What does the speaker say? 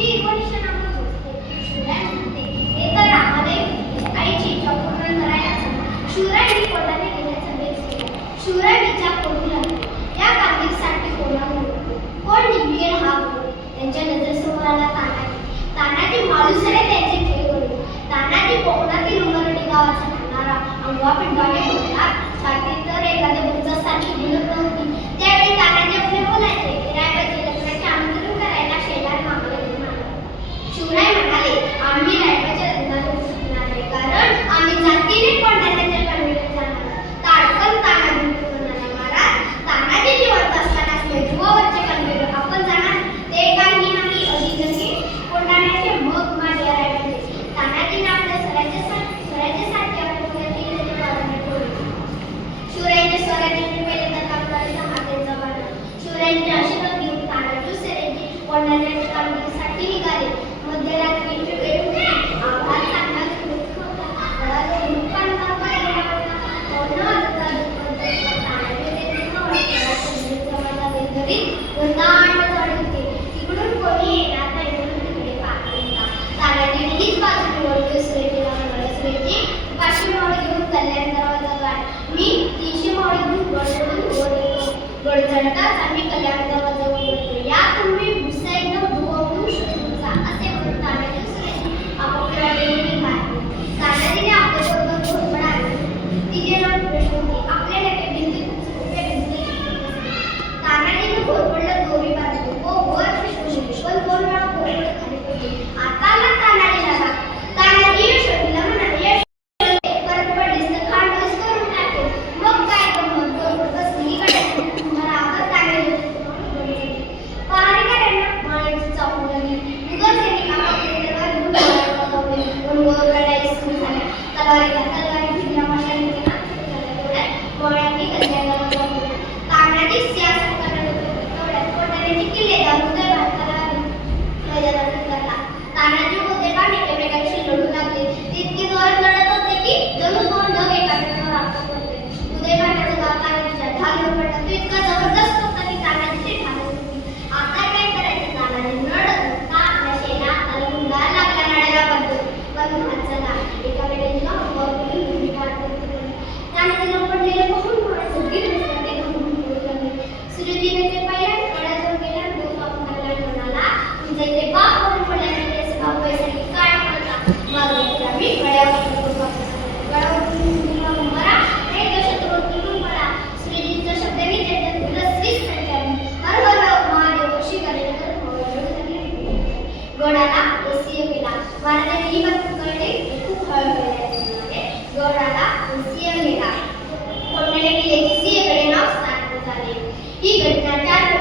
वीर मनुष्य नामक होते. शिवराय म्हणते, हे तर आम्हाला आईची इच्छा पूर्ण करायला शिवरायांनी कोणाने घेण्याचा बेत केला. शिवराय विचार करू लागले, या कामगिरीसाठी कोणामुळे कोण जिंकेल हा बोल. त्यांच्या नजरेसमोर आला तानाजी. तानाजी मालुसरे त्यांचे खेळ करू. तानाजी कोकणातील उमरडी गावाचा राहणारा अंगवा पिंडवाने बोलणार. छातीत तर एखाद्या बुरजासारखी भुलत नव्हती. त्यावेळी तानाजी आपले बोलायचे, रायबाचे लग्नाचे आमंत्रण करायला शेलार मामाला घेऊन आला. शिवराय म्हणाले, आम्ही रायबाच्या लग्नात होऊ शकणार नाही, कारण आम्ही जातीने कोंढाण्याच्या कणवेला जाणार. ताडकन तानाजी म्हणाला, महाराज, तानाजी जिवंत असताना मेजुवावरचे कणवेला आपण जाणार ते काही नाही. अधिकारी कोंढाण्याचे मग माझ्या रायबाचे. तानाजीने आपल्या स्वराज्यासाठी आपल्या मुलाची वादने ठेवली. शिवरायांच्या स्वराज्याने पहिल्यांदा कामगारांचा हाताचा बाणा. शिवरायांचे आशीर्वाद घेऊन तानाजी सेनेची कोंढाण्याच्या कामगिरीसाठी निघाले. मध्यरात्रीची वेळ होती. आभाळ चांगला दिसत होता. घरात लोकांना पाहिला होता. न वाजता तानाजी घरी गोंधांड झाले होते. तिकडून कोणी येणार नाही म्हणून तिकडे पाहत होता. तानाजीने हीच बाजू निवडली. सुरेखीला म्हणाले, सुरेखी, 500 मावळे घेऊन कल्याण दरवाजा गाठ. मी 300 मावळे घेऊन गड चढून वर येतो. गड चढताच आम्ही कल्याण दरवाजा उघडतो. या तुम्ही भुसाईनं धुवून शोधून जा. असे म्हणून तानाजी सुरेखी आपापल्या वाटेने निघाले. तानाजीने आपल्याबरोबर घोरपड आणली. तिचे नाव प्रश्न होती. आपल्या डोक्यात भिंतीत उभ्या भिंतीत तानाजीने घोरपडला दोरी बांधली व वर शोधली. पण 2 वेळा घोरपड खाली पडली. आता ना तानाजीला राग. तानाजी यशोधीला म्हणाले, परत पडलीस तर खांडोस करून टाकेल. मग काय गंमत, घोरपड बसली गड्यात. रागात तानाजी पहारेकऱ्यांना माळ्याची चाहूल लागली. उगाच यांनी आपापले तलवार घेऊन माळ्याला लावले. पण लढाई सुरू झाल्या. तलवारी भिडल्या. माशांचे हात झाल्या. तेवढ्यात माळ्यांनी कल्याणाला लावले. तानाजी सिंहासन करत होते. तेवढ्यात कोंढाण्याचे किल्ले जाऊन उदय भारताला मैदानात उतरला. तानाजी व उदयभान एकमेकांशी लढू लागले. इतके जोरात लढत होते की जणू 2 ढग एकामेकांवर आपटत होते. उदयभानाचा गाव तानाजीच्या ढालीवर पडला. तो इतका जबरदस्त होता की तानाजीची ढाल होती. आता काय करायचं? तानाजी न डगमगता आपल्या शेणा हाताला गुंडाळा लागला. नाड्याला पण हात झाला. एका वेळेला अंगावर पडून भूमी काढत होते. तानाजीला पडलेले पाहून कोणाचं वीर नसल्याने घाबरून पळू लागले. सुरेजीने ते पाहिलं. गडाजवळ गेला. डोक कापून टाकला आणि म्हणाला, तुमच्या इथे बाप म्हणून पडल्याने त्याचे भाऊ पैशासाठी काय म्हणता? मागे आम्ही गड्यावर गडावरून मरा नाही तर शत्रूवरून पडा. सुरेजींच्या शब्दांनी त्याच्यात धुलस्रीच संचारली. हर हर महादेव अशी करायला तर गडाला रसीय गेला. महाराजांनी ही बातमी कळली. खूप हळहळले. गडाला रसीय गेला. कोंढाण्या किल्ल्याची सिंहगड नाव स्थान झाले. ही घटना 4